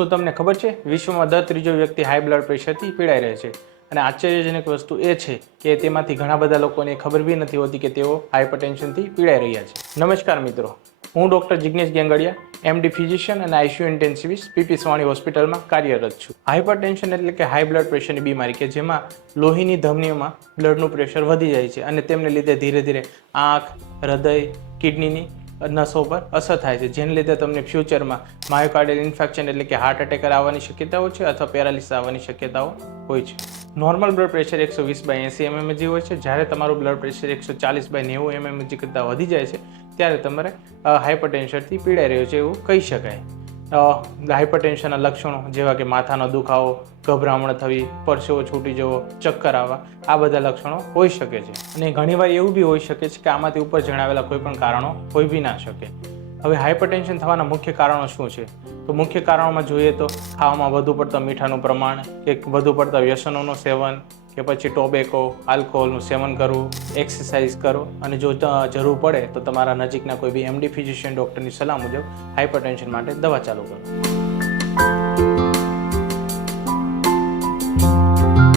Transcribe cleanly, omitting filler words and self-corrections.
શું તમને ખબર છે વિશ્વમાં દર ત્રીજો વ્યક્તિ હાઈ બ્લડ પ્રેશરથી પીડાઈ રહે છે અને આશ્ચર્યજનક વસ્તુ એ છે કે તેમાંથી ઘણા બધા લોકોને ખબર બી નથી હોતી કે તેઓ હાઇપરટેન્શનથી પીડાઈ રહ્યા છે. નમસ્કાર મિત્રો, હું doctor Jignesh Gengadiya, MD physician અને આઈસીયુ ઇન્ટેન્સિવિસ્ટ પીપી સ્વાણી હોસ્પિટલમાં કાર્યરત છું. હાઇપરટેન્શન એટલે કે હાઈ બ્લડ પ્રેશરની બીમારી કે જેમાં લોહીની ધમનીઓમાં બ્લડનું પ્રેશર વધી જાય છે અને તેમને લીધે ધીરે ધીરે આંખ, હૃદય, કિડનીની નસો પર અસર થાય છે, જેને લીધે તમને ફ્યુચરમાં માયોકાર્ડિયલ ઇન્ફેક્શન એટલે કે હાર્ટ એટેક આવવાની શક્યતાઓ છે અથવા પેરાલિસિસ આવવાની શક્યતાઓ હોય છે. નોર્મલ બ્લડ પ્રેશર 120/80 mmHg હોય છે. જ્યારે તમારું બ્લડ પ્રેશર 140/90 mmHg કરતાં વધી જાય છે ત્યારે તમારે હાઇપરટેન્શનથી પીડાઈ રહ્યો છે એવું કહી શકાય. હાઇપરટેન્શનના લક્ષણો જેવા કે માથાનો દુખાવો, ગભરામણ થવી, પરસેવો છૂટી જવો, ચક્કર આવવા, આ બધા લક્ષણો હોઈ શકે છે. અને ઘણીવાર એવું બી હોઈ શકે છે કે આમાંથી ઉપર જણાવેલા કોઈ પણ કારણો હોઈ બી ના શકે. હવે હાઇપરટેન્શન થવાના મુખ્ય કારણો શું છે? તો મુખ્ય કારણોમાં જોઈએ તો ખાવામાં વધુ પડતા મીઠાનું પ્રમાણ, કે વધુ પડતા વ્યસનોનું સેવન, કે પછી ટોબેકો, આલ્કોહોલનું સેવન કરવું, એક્સરસાઇઝ કરો અને જો જરૂર પડે તો તમારા નજીકના કોઈ બી એમડી ફિઝિશિયન ડૉક્ટરની સલાહ મુજબ હાઇપરટેન્શન માટે દવા ચાલુ કરો.